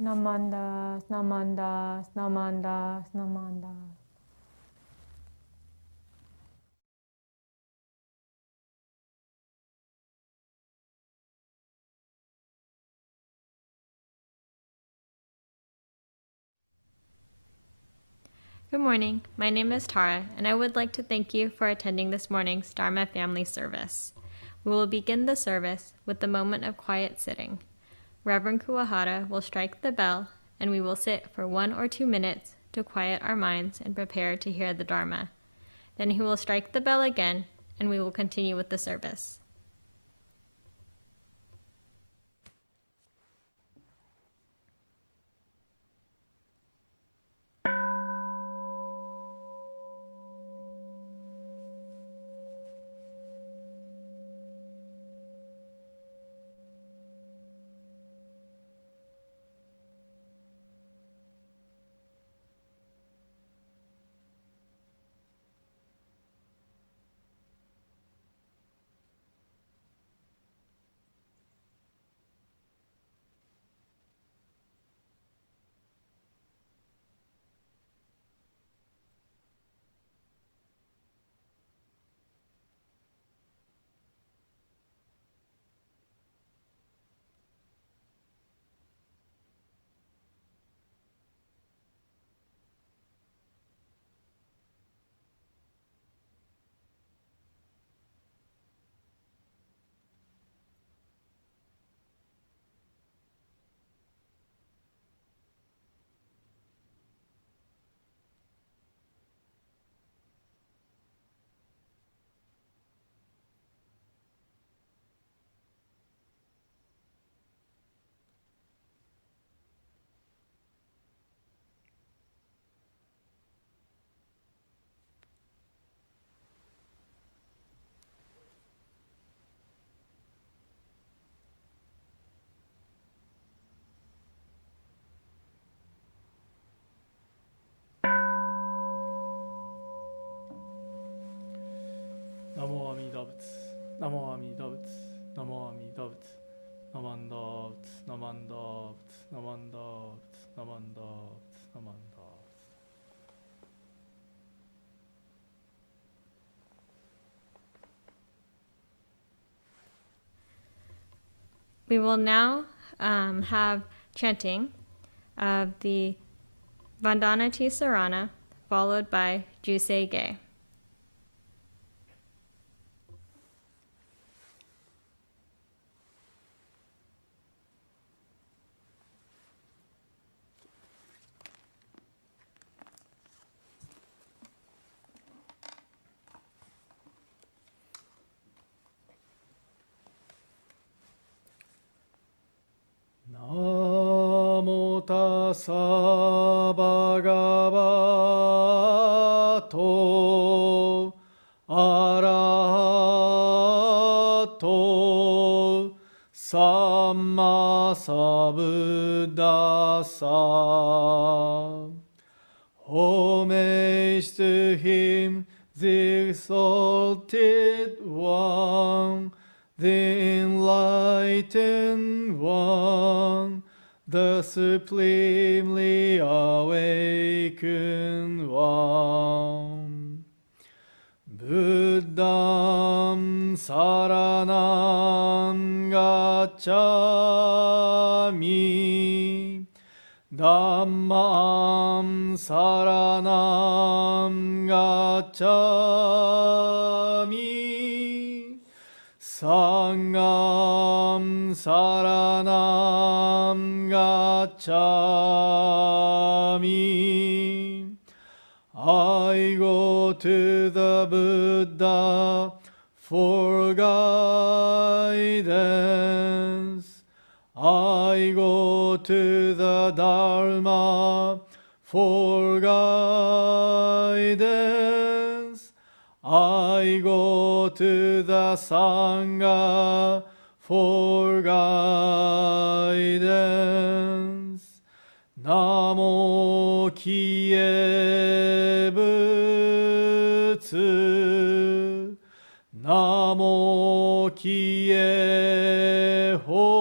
Namandas, namandas, namandas, namandas. Good morning. My name is Tara, and I would like to thank you for attending this morning's Dharma family service. We will begin the service with the moment of quiet sitting. Reverend Kuwahara will strike the bell, and we will sit for 1 or 2 minutes to quiet our minds and prepare to hear the Dharma. Then he will strike the bell again, and we will continue with the service. Namo Amida Butsu, Namo Amida Butsu, Namo Amida Butsu, Namanda Butsu, Namanda Butsu, Namanda Butsu, Namanda Butsu, Namanda Butsu. We will now have chanting of the Vandana Ti-Sarana, followed by Juseige. Namo tassa bhagavato arahato samma sambuddhassa. Homage to him, the exalted one, the enlightened one, the supremely awakened one. Buddham saranam gacchami, Dhammam saranam gacchami, Sangham saranam gacchami. I go to the Buddha for guidance. I go to the Dharma for guidance. I go to the Sangha for guidance. Namo Kiye Butsu. Namo Kiye Ho.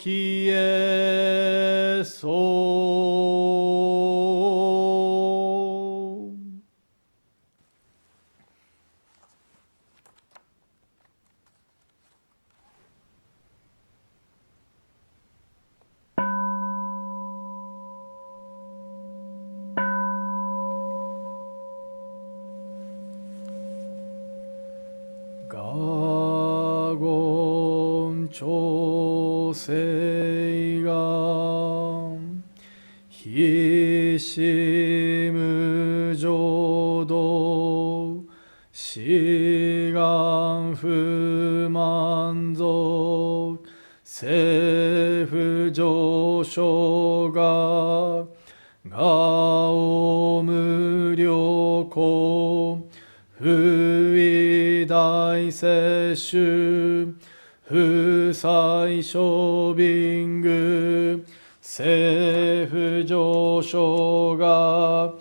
消えそう。我言調整が非死無浄土志願不満足政府上昇が我を無量行不意大摂取不採処貧具政府上昇が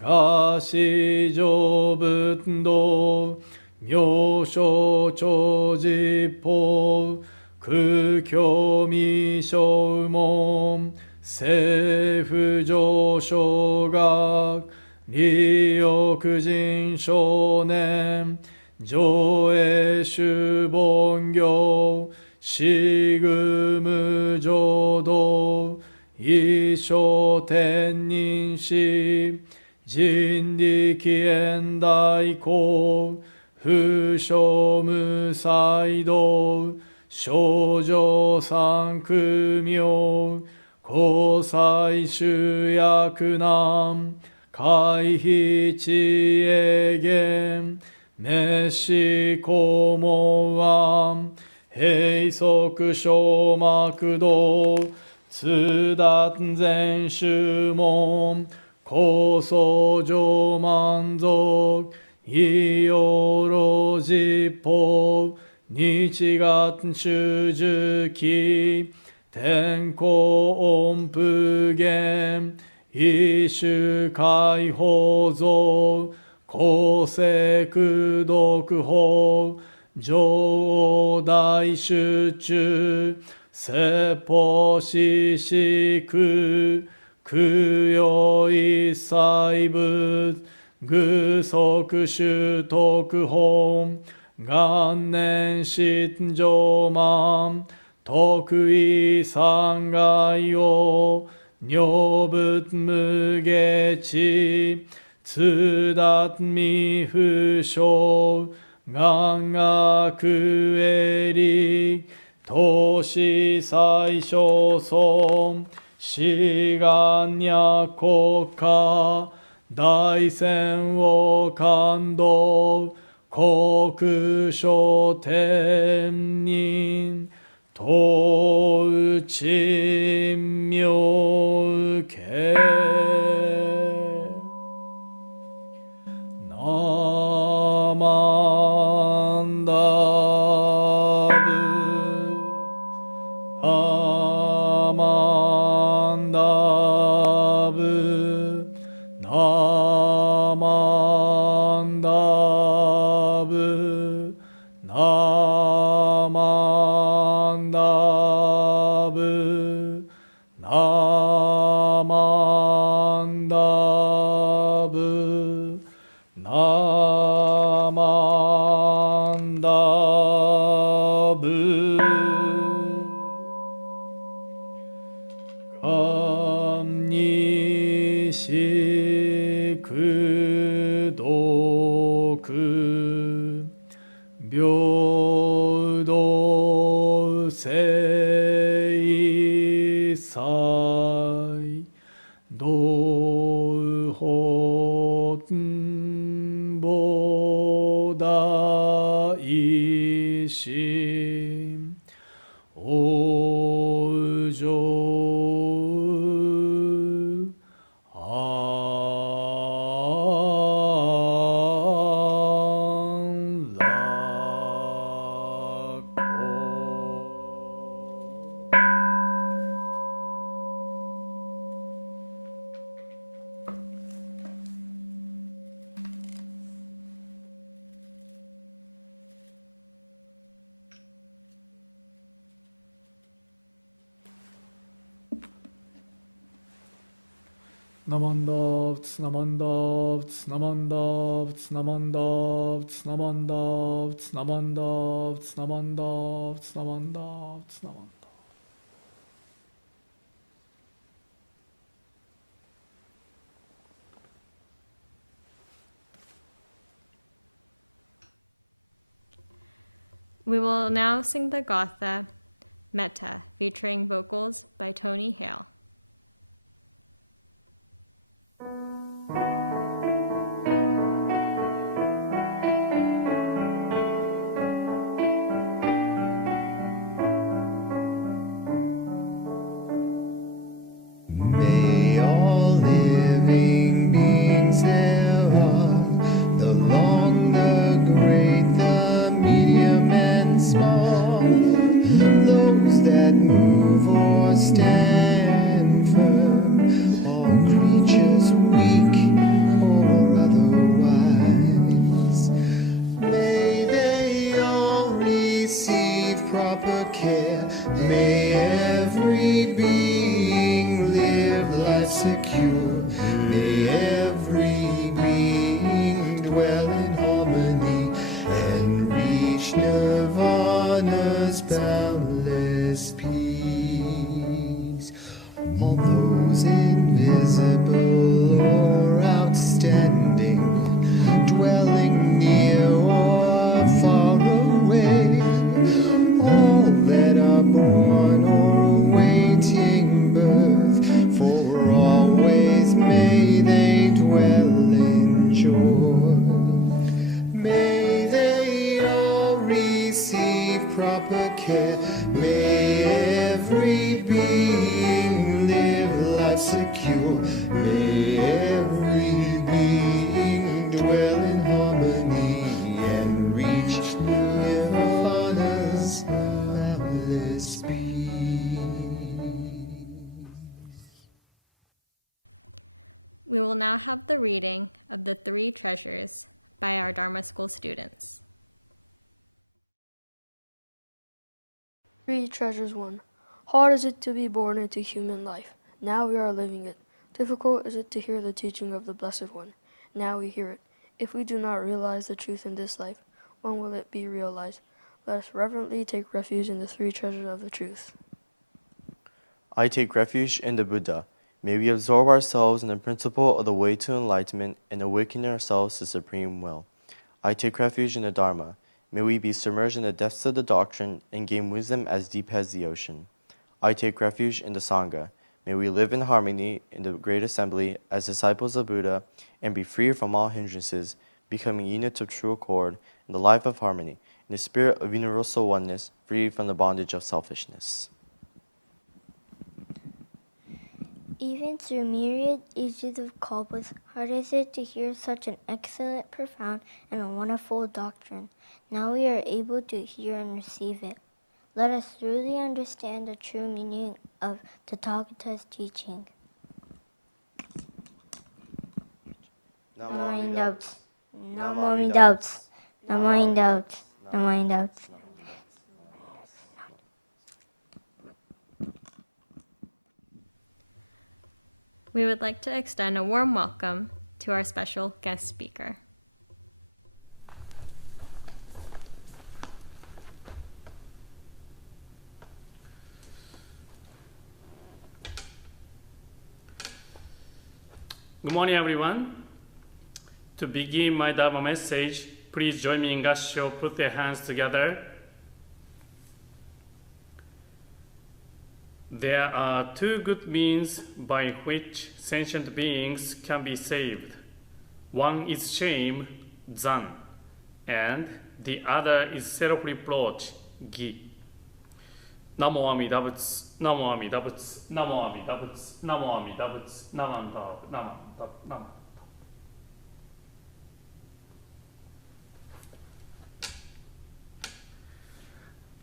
我史上仏道妙正長実法空虚未小門政府上昇が利欲人少年上映主凡行死具無浄土一生天人死人力縁大行不生無才道少女三苦妙交際主役難回避知恵言滅死公門案閉塞小膜道通達全宗門高僧上満足異様老実法日月中寿期天候音符言一種解放像公正功徳法上王大集中説法四式供養一切仏具足修徳本元年信上満徳意三害を女仏無下知通達未不詳願学営利投資最小尊志願若国家大戦を感動国書天人東鎮妙慶ナマンダブナマンダブナマンダブナマンダブナマンダブナマンダブ観にしく読平等聖祭道本菩提心往生安楽 Namandavts, namandavts, namandavts, namandavts, namandavts, namandavts, namandavts, namandavts, namandavts. We will now sing the Gatha, Metta, featuring vocals by Tony Hale. May all living beings thereof, the long, the great, the medium and small, those that move or stand firm, all creatures weak or otherwise, may they all receive proper care. May every being live life secure. May every being dwell in harmony and reach nirvana's boundless peace. All those invisible or outstanding, dwelling near or far away, all that are born or awaiting birth, for always may they dwell in joy. May they all receive proper care. May every being live life secure. May every being dwell in harmony and reach nirvana's boundless peace. We will now have the reading of the Three Treasures by our Dharma School students. Three Treasures 1. Hard is it to be born into human life. Now we are living it. Difficult is it to hear the teaching of the Blessed One. Now we hear it. If we do not realize the truth in this life, when will it be realized? Let us reverently take refuge in the three treasures of the truth. I take refuge in the Buddha. May we absorb ourselves in the principle of the way to enlightenment and awaken ourselves to supreme will. I take refuge in the Dharma. May we be submerged in the depths of the doctrine and gain wisdom as deep as the ocean. I take refuge in the Sangha. May we live in harmony in the great assembly as disciples of Buddha and be free from all hindrances, becoming units of true accord in the life of harmony, in the spirit of universal oneness, free from the bondage of selfishness. Even through myriad ages of kalpas, hard is it to hear such an excellent, profound, and a wonderful doctrine. Now we are able to hear and receive it. Let us truly understand the true meaning of Tathagata's teaching. No doubts. No more doubts. No more doubts. No more doubts. We would like to extend a warm welcome to our special guest speaker. Good morning, everyone. To begin my Dharma message, please join me in Gassho. Put your hands together. There are two good means by which sentient beings can be saved. One is shame, zan, and the other is self-reproach, gi. Namo Amida Butsu, Namo Amida Butsu, Namo Amida Butsu, Namo Amida Butsu, Namanda, Namanda, Namanda.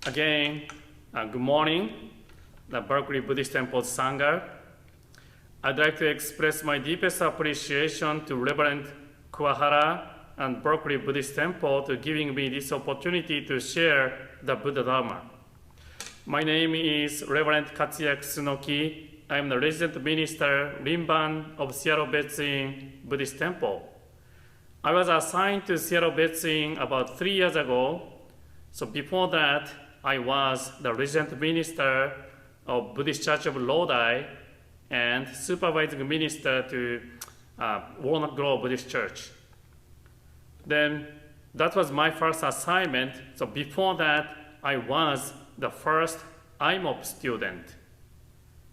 Again, good morning, the Berkeley Buddhist Temple Sangha. I'd like to express my deepest appreciation to Reverend Kuwahara and Berkeley Buddhist Temple to giving me this opportunity to share the Buddha Dharma. My name is Reverend Katsuya Kusunoki. I am the resident minister, Rinban of Seattle Betsuin Buddhist Temple. I was assigned to Seattle Betsuin about 3 years ago. So before that, I was the resident minister of Buddhist Church of Lodi and supervising minister to Walnut Grove Buddhist Church. Then that was my first assignment. So before that, I was the first IMOP student.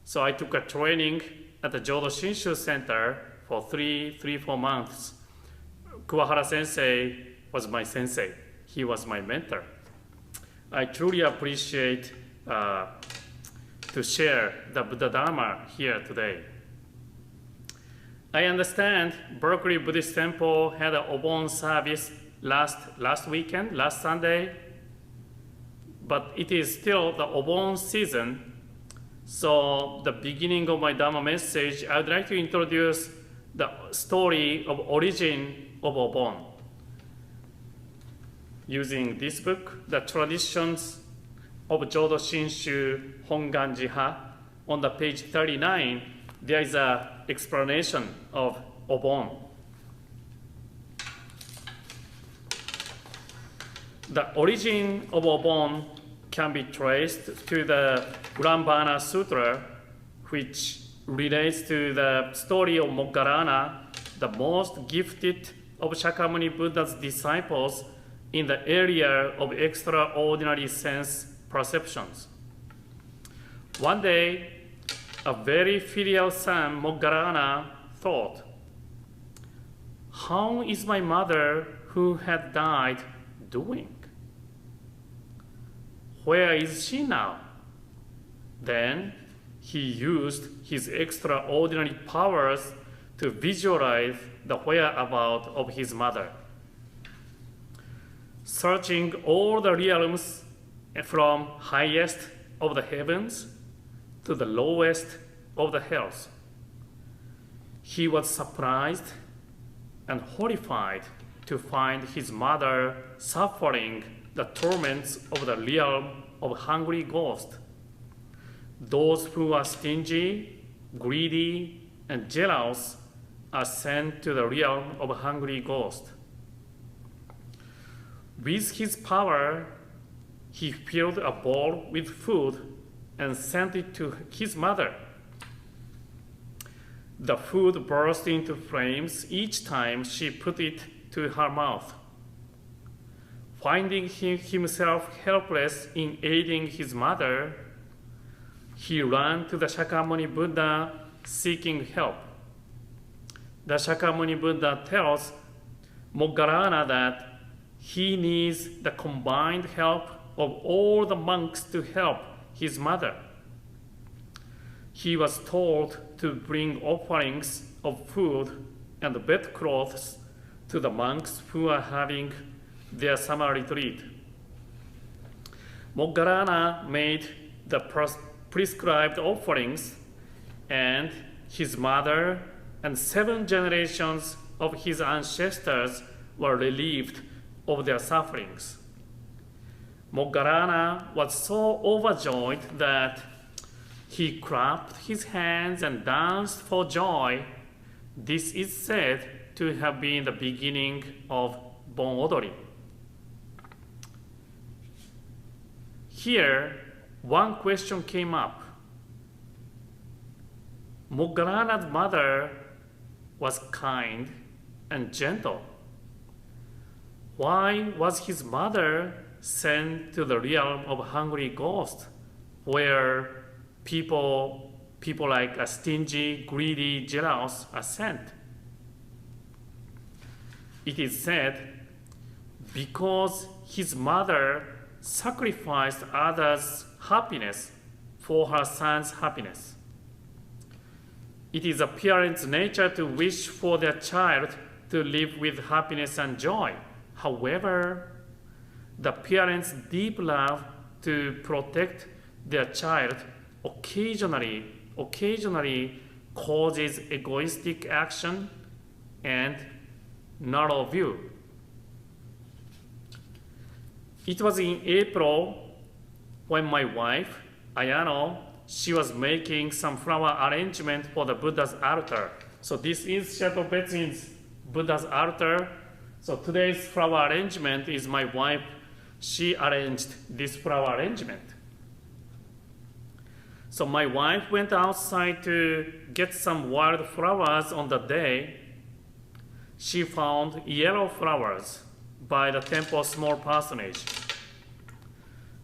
So I took a training at the Jodo Shinshu Center for 4 months. Kuwahara Sensei was my sensei. He was my mentor. I truly appreciate to share the Buddha Dharma here today. I understand Berkeley Buddhist Temple had an Obon service last weekend, last Sunday, but it is still the Obon season. So the beginning of my Dharma message, I would like to introduce the story of origin of Obon. Using this book, The Traditions of Jodo Shinshu Honganji-ha, on the page 39, there is an explanation of Obon. The origin of Obon can be traced to the Ulanbana Sutra, which relates to the story of Moggallana, the most gifted of Shakyamuni Buddha's disciples in the area of extraordinary sense perceptions. One day, a very filial son, Moggallana, thought, "How is my mother who had died doing? Where is she now?" Then he used his extraordinary powers to visualize the whereabouts of his mother. Searching all the realms from highest of the heavens to the lowest of the hells, he was surprised and horrified to find his mother suffering the torments of the realm of hungry ghosts. Those who are stingy, greedy, and jealous are sent to the realm of hungry ghosts. With his power, he filled a bowl with food and sent it to his mother. The food burst into flames each time she put it to her mouth. Finding himself helpless in aiding his mother, he ran to the Shakyamuni Buddha seeking help. The Shakyamuni Buddha tells Moggallana that he needs the combined help of all the monks to help his mother. He was told to bring offerings of food and bedclothes to the monks who are having their summer retreat. Moggallana made the prescribed offerings, and his mother and 7 generations of his ancestors were relieved of their sufferings. Moggallana was so overjoyed that he clapped his hands and danced for joy. This is said to have been the beginning of Bon Odori. Here, one question came up. Moggallana's mother was kind and gentle. Why was his mother sent to the realm of hungry ghosts, where people like a stingy, greedy, jealous are sent? It is said because his mother sacrificed others' happiness for her son's happiness. It is a parent's nature to wish for their child to live with happiness and joy. However, the parents' deep love to protect their child occasionally causes egoistic action and narrow view. It was in April when my wife, Ayano, she was making some flower arrangement for the Buddha's altar. So this is Shadow Betsin's Buddha's altar. So today's flower arrangement is my wife. She arranged this flower arrangement. So my wife went outside to get some wild flowers on the day. She found yellow flowers by the temple's small parsonage.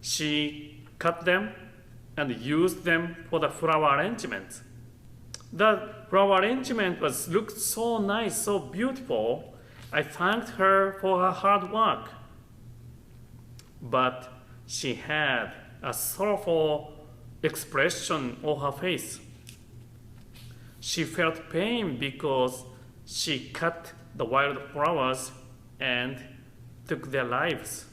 She cut them and used them for the flower arrangement. The flower arrangement looked so nice, so beautiful. I thanked her for her hard work. But she had a sorrowful expression on her face. She felt pain because she cut the wild flowers and took their lives.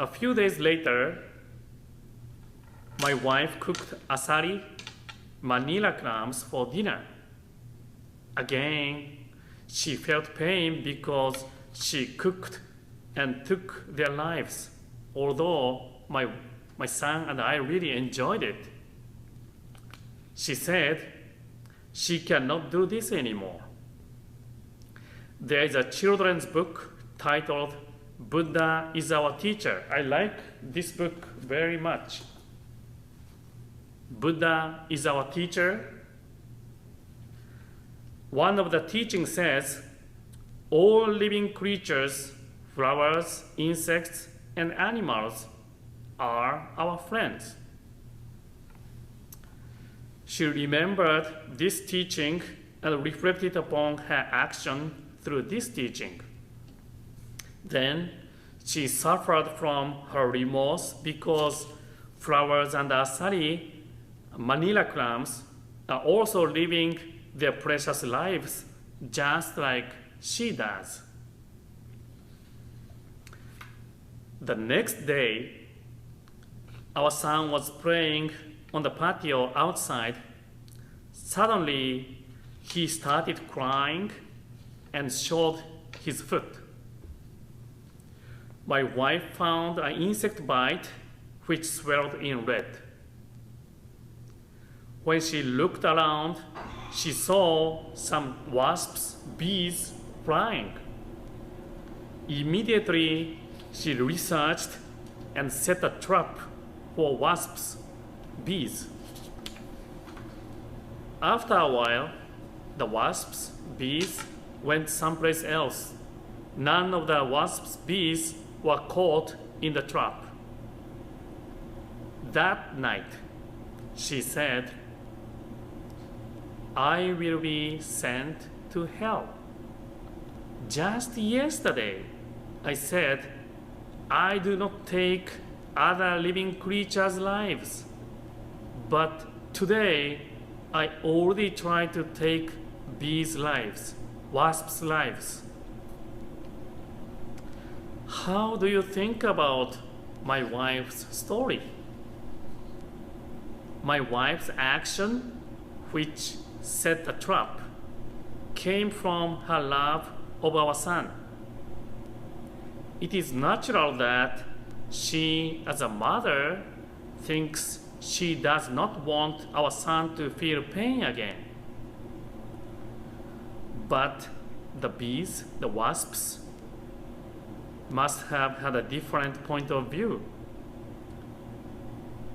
A few days later, my wife cooked asari, Manila clams for dinner. Again, she felt pain because she cooked and took their lives, although my son and I really enjoyed it. She said she cannot do this anymore. There is a children's book titled Buddha is Our Teacher. I like this book very much. Buddha is our teacher. One of the teachings says, all living creatures, flowers, insects, and animals are our friends. She remembered this teaching and reflected upon her action through this teaching. Then she suffered from her remorse because flowers and asari, Manila clams, are also living their precious lives just like she does. The next day, our son was playing on the patio outside. Suddenly, he started crying and showed his foot. My wife found an insect bite which swelled in red. When she looked around, she saw some wasps, bees flying. Immediately, she researched and set a trap for wasps, bees. After a while, the wasps, bees went someplace else. None of the wasps, bees were caught in the trap. That night, she said, I will be sent to hell. Just yesterday, I said, I do not take other living creatures' lives. But today, I already tried to take bees' lives, wasps' lives. How do you think about my wife's story? My wife's action, which set a trap, came from her love of our son. It is natural that she, as a mother, thinks she does not want our son to feel pain again. But the bees, the wasps, must have had a different point of view.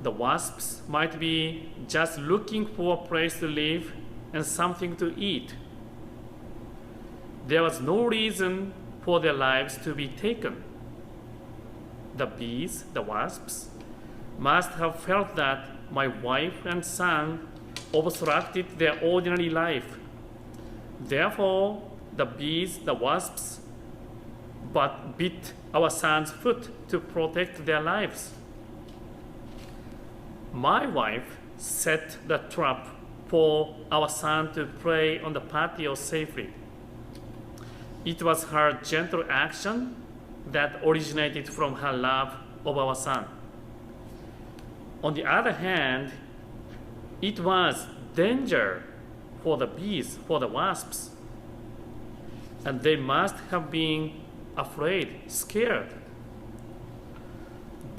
The wasps might be just looking for a place to live and something to eat. There was no reason for their lives to be taken. The bees, the wasps, must have felt that my wife and son obstructed their ordinary life. Therefore, the bees, the wasps, but bit our son's foot to protect their lives. My wife set the trap for our son to play on the patio safely. It was her gentle action that originated from her love of our son. On the other hand, it was danger for the bees, for the wasps, and they must have been afraid, scared.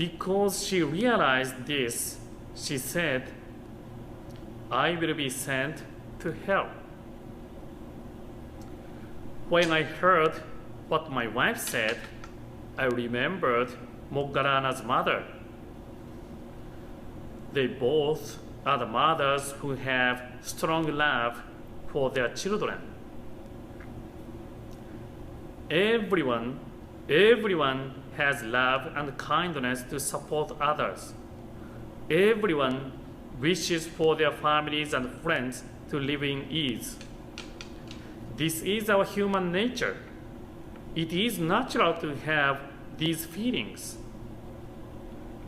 Because she realized this, she said, I will be sent to hell. When I heard what my wife said, I remembered Moggallana's mother. They both are the mothers who have strong love for their children. Everyone has love and kindness to support others. Everyone wishes for their families and friends to live in ease. This is our human nature. It is natural to have these feelings.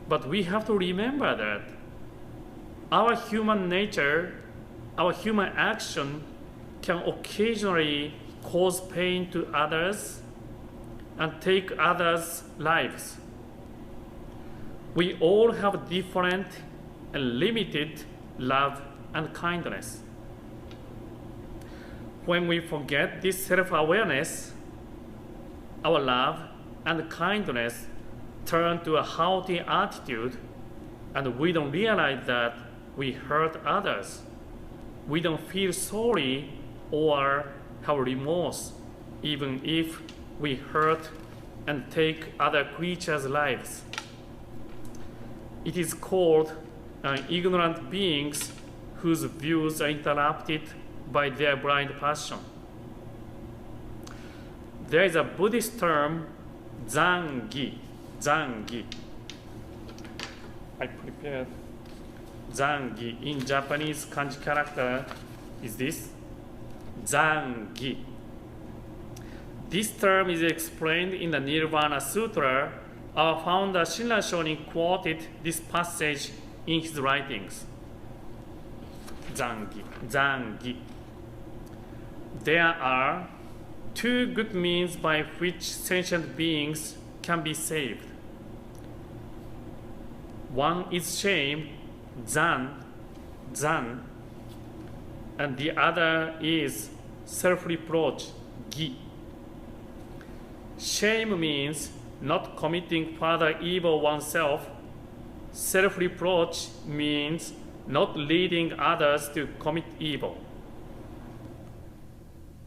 But we have to remember that our human nature, our human action can occasionally cause pain to others and take others' lives. We all have different and limited love and kindness. When we forget this self-awareness, our love and kindness turn to a haughty attitude, and we don't realize that we hurt others. We don't feel sorry or have remorse, even if we hurt and take other creatures' lives. It is called ignorant beings whose views are interrupted by their blind passion. There is a Buddhist term, zangi. I prepared zangi. In Japanese kanji character is this, zangi. This term is explained in the Nirvana Sutra. Our founder Shinran Shonin quoted this passage in his writings. Zangi. There are two good means by which sentient beings can be saved. One is shame, zan, and the other is self-reproach, gi. Shame means not committing further evil oneself. Self-reproach means not leading others to commit evil.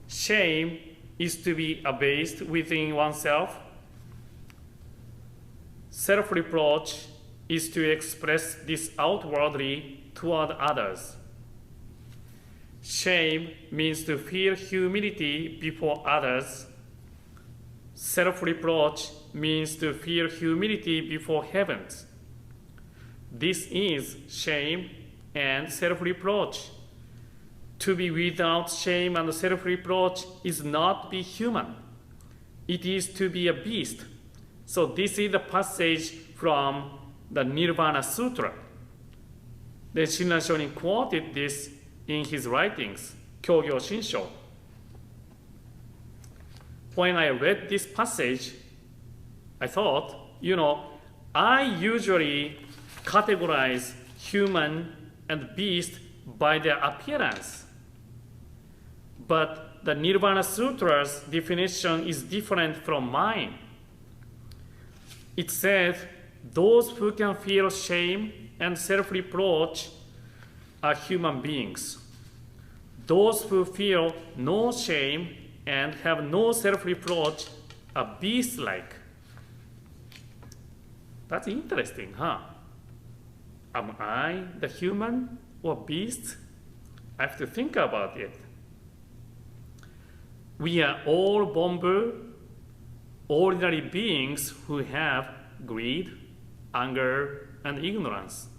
Shame is to be abased within oneself. Self-reproach is to express this outwardly toward others. Shame means to feel humility before others. Self-reproach means to feel humility before heavens. This is shame and self-reproach. To be without shame and self-reproach is not to be human. It is to be a beast. So this is the passage from the Nirvana Sutra. Then Shinran Shonin quoted this in his writings, Kyogyo Shinsho. When I read this passage, I thought, I usually categorize human and beast by their appearance. But the Nirvana Sutra's definition is different from mine. It says those who can feel shame and self-reproach are human beings. Those who feel no shame and have no self-reproach are beast-like. That's interesting, huh? Am I the human or beast? I have to think about it. We are all Bonbu, ordinary beings who have greed, anger, and ignorance.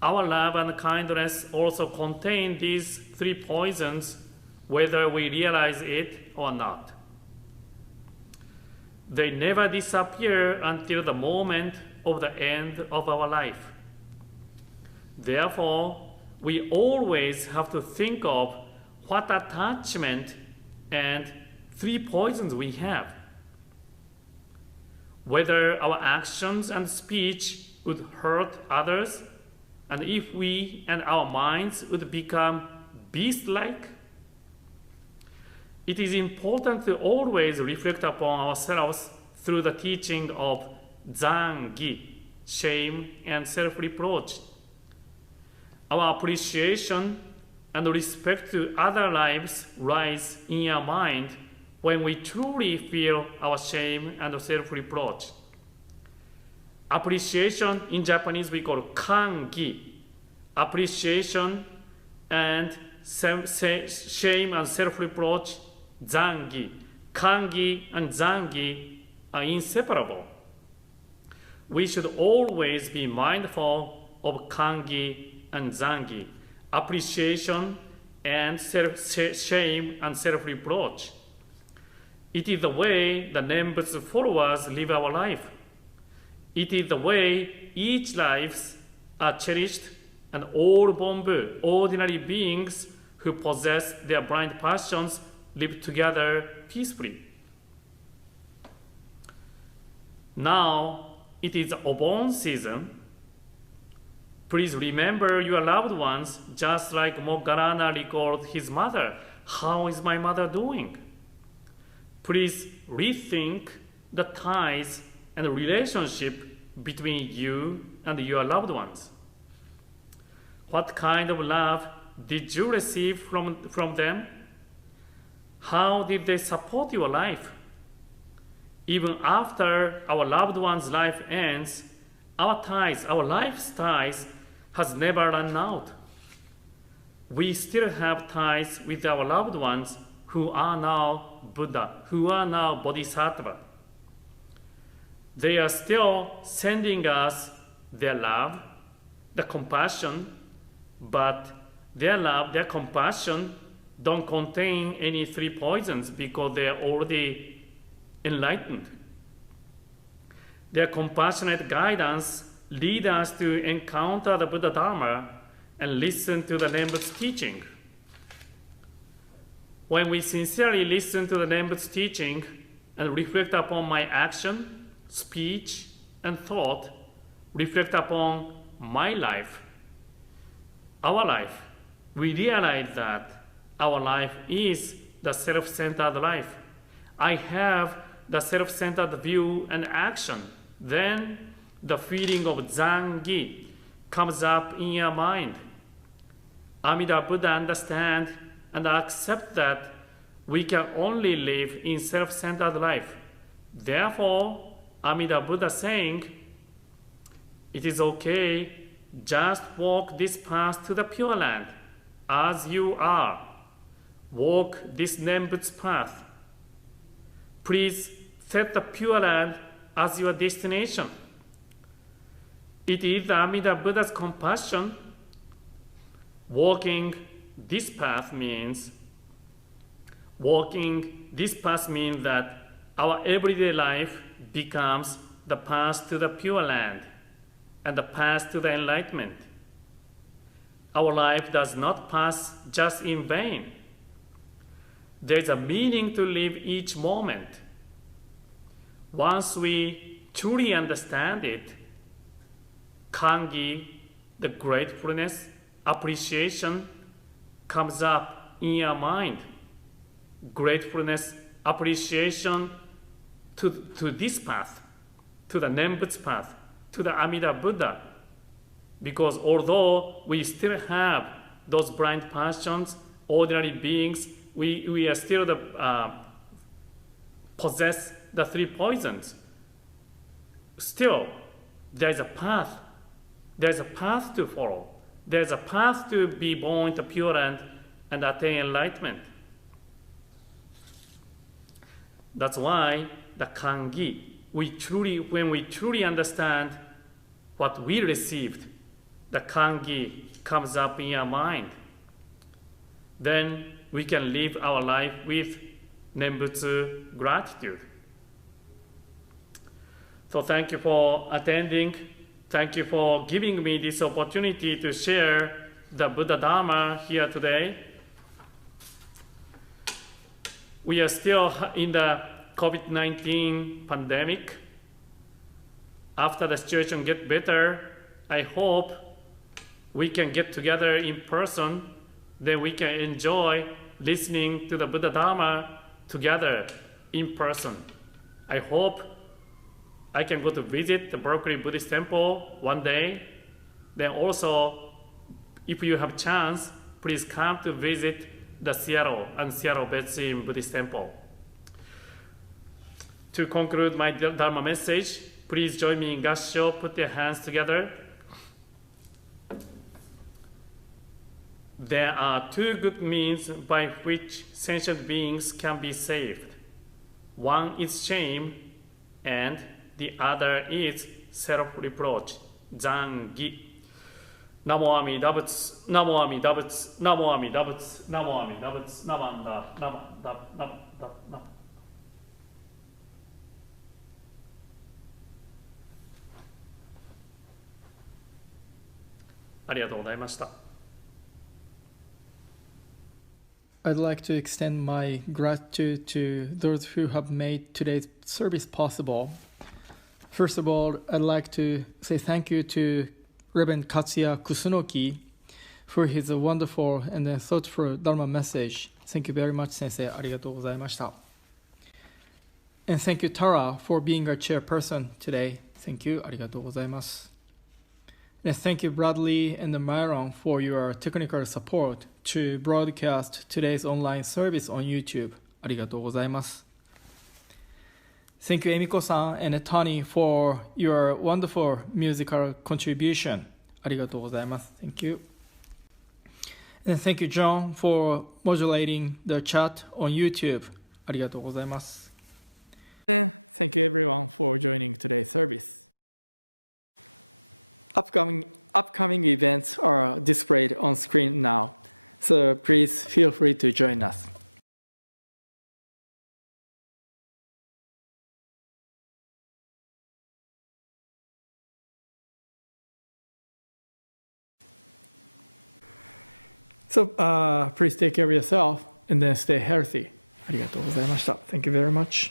Our love and kindness also contain these three poisons, whether we realize it or not. They never disappear until the moment of the end of our life. Therefore, we always have to think of what attachment and three poisons we have. Whether our actions and speech would hurt others, and if we and our minds would become beast-like. It is important to always reflect upon ourselves through the teaching of zangi, shame and self-reproach. Our appreciation and respect to other lives rise in our mind when we truly feel our shame and self-reproach. Appreciation in Japanese we call kangi. Appreciation and shame and self-reproach, zangi. Kangi and zangi are inseparable. We should always be mindful of kangi and zangi, appreciation and shame and self-reproach. It is the way the Nembutsu followers live our life. It is the way each lives are cherished, and all Bonbu, ordinary beings who possess their blind passions, live together peacefully. Now it is Obon season. Please remember your loved ones, just like Mogarana recalled his mother. How is my mother doing? Please rethink the ties and relationship between you and your loved ones. What kind of love did you receive from them? How did they support your life? Even after our loved one's life ends, our ties, our life's ties, has never run out. We still have ties with our loved ones who are now Buddha, who are now Bodhisattva. They are still sending us their love, the compassion, but their love, their compassion don't contain any three poisons because they are already enlightened. Their compassionate guidance lead us to encounter the Buddha Dharma and listen to the Nembutsu teaching. When we sincerely listen to the Nembutsu teaching and reflect upon my action, speech, and thought, reflect upon my life, our life, we realize that our life is the self-centered life. I have the self-centered view and action. Then the feeling of zangi comes up in your mind. Amida Buddha understands and accept that we can only live in self-centered life. Therefore, Amida Buddha saying, it is okay, just walk this path to the Pure Land as you are. Walk this Nembutsu path. Please set the Pure Land as your destination. It is Amida Buddha's compassion. Walking this path means that our everyday life becomes the path to the Pure Land and the path to the enlightenment. Our life does not pass just in vain. There is a meaning to live each moment. Once we truly understand it, kangi, the gratefulness, appreciation, comes up in your mind. Gratefulness, appreciation to this path, to the Nembutsu path, to the Amida Buddha. Because although we still have those blind passions, ordinary beings, we are still possess the three poisons. Still, there is a path. There is a path to follow. There is a path to be born to Pure Land and attain enlightenment. That's why the kangi, when we truly understand what we received, the kangi comes up in our mind. Then we can live our life with Nembutsu gratitude. So thank you for attending. Thank you for giving me this opportunity to share the Buddha Dharma here today. We are still in the COVID-19 pandemic. After the situation gets better, I hope we can get together in person, then we can enjoy listening to the Buddha Dharma together in person. I hope I can go to visit the Berkeley Buddhist Temple one day. Then also, if you have chance, please come to visit the Seattle and Seattle Bedsin Buddhist Temple. To conclude my Dharma message, please join me in Gassho. Put your hands together. There are two good means by which sentient beings can be saved. One is shame, and the other is self-reproach, Zangi. Namo Amida Butsu, Namo Amida Butsu, Namo Amida Butsu, Namo Amida Butsu, Namanda, Namanda, Namanda, Namanda. ありがとうございました。I'd like to extend my gratitude to those who have made today's service possible. First of all, I'd like to say thank you to Reverend Katsuya Kusunoki for his wonderful and thoughtful Dharma message. Thank you very much, Sensei. ありがとうございました。And thank you, Tara, for being our chairperson today. Thank you. ありがとうございます。And thank you, Bradley and Myron, for your technical support to broadcast today's online service on YouTube. ありがとうございます。Thank you, Emiko-san and Tani, for your wonderful musical contribution. ありがとうございます。Thank you. And thank you, John, for modulating the chat on YouTube. ありがとうございます。And thank you, everyone, for joining today's service. Upcoming events are displayed on screen now, so please feel free to join us. So please take care of yourself and then stay healthy. ありがとうございました。Thank you very much.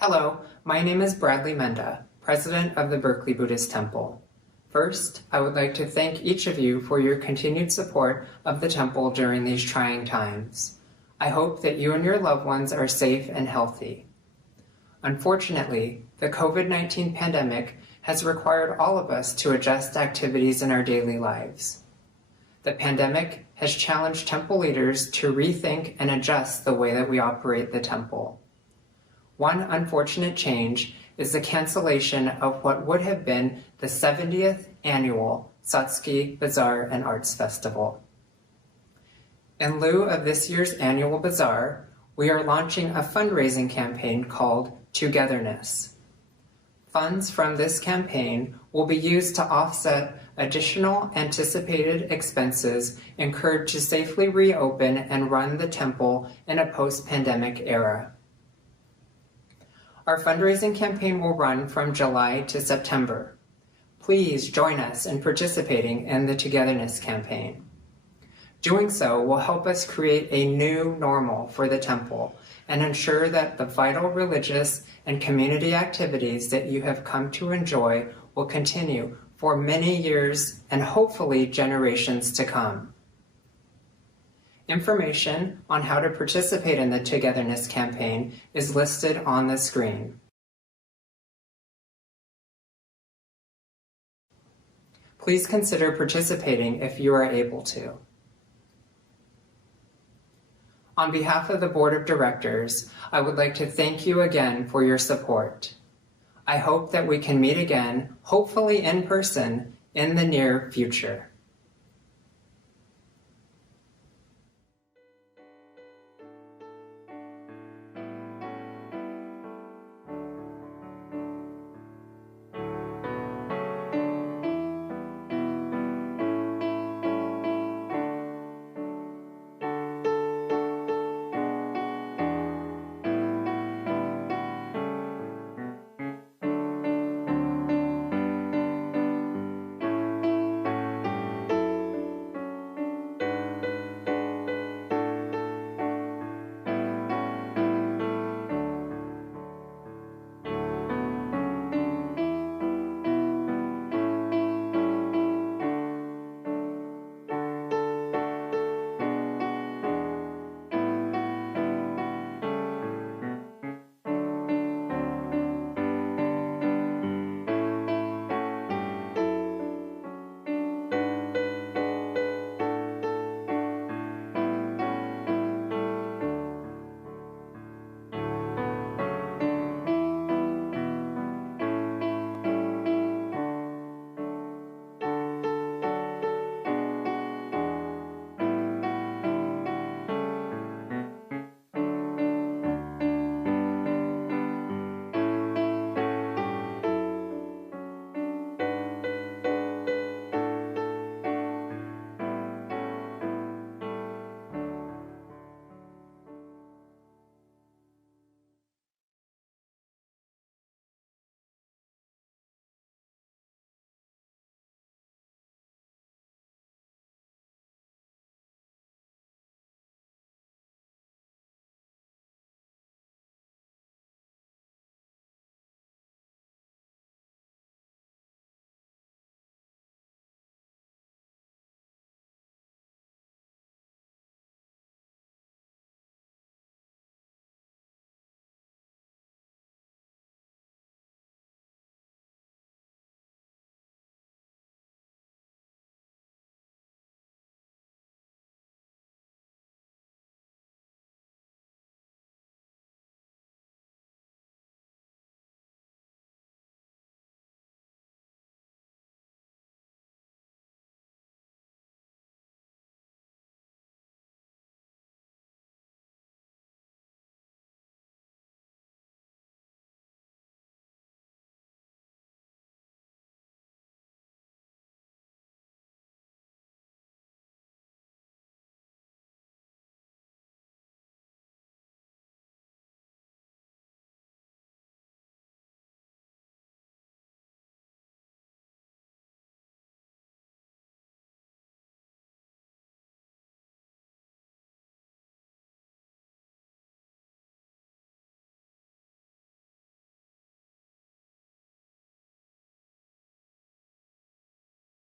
Hello, my name is Bradley Menda, President of the Berkeley Buddhist Temple. First, I would like to thank each of you for your continued support of the temple during these trying times. I hope that you and your loved ones are safe and healthy. Unfortunately, the COVID-19 pandemic has required all of us to adjust activities in our daily lives. The pandemic has challenged temple leaders to rethink and adjust the way that we operate the temple. One unfortunate change is the cancellation of what would have been the 70th annual Satsuki Bazaar and Arts Festival. In lieu of this year's annual bazaar, we are launching a fundraising campaign called Togetherness. Funds from this campaign will be used to offset additional anticipated expenses incurred to safely reopen and run the temple in a post-pandemic era. Our fundraising campaign will run from July to September. Please join us in participating in the Togetherness campaign. Doing so will help us create a new normal for the temple and ensure that the vital religious and community activities that you have come to enjoy will continue for many years and hopefully generations to come. Information on how to participate in the Togetherness campaign is listed on the screen. Please consider participating if you are able to. On behalf of the Board of Directors, I would like to thank you again for your support. I hope that we can meet again, hopefully in person, in the near future.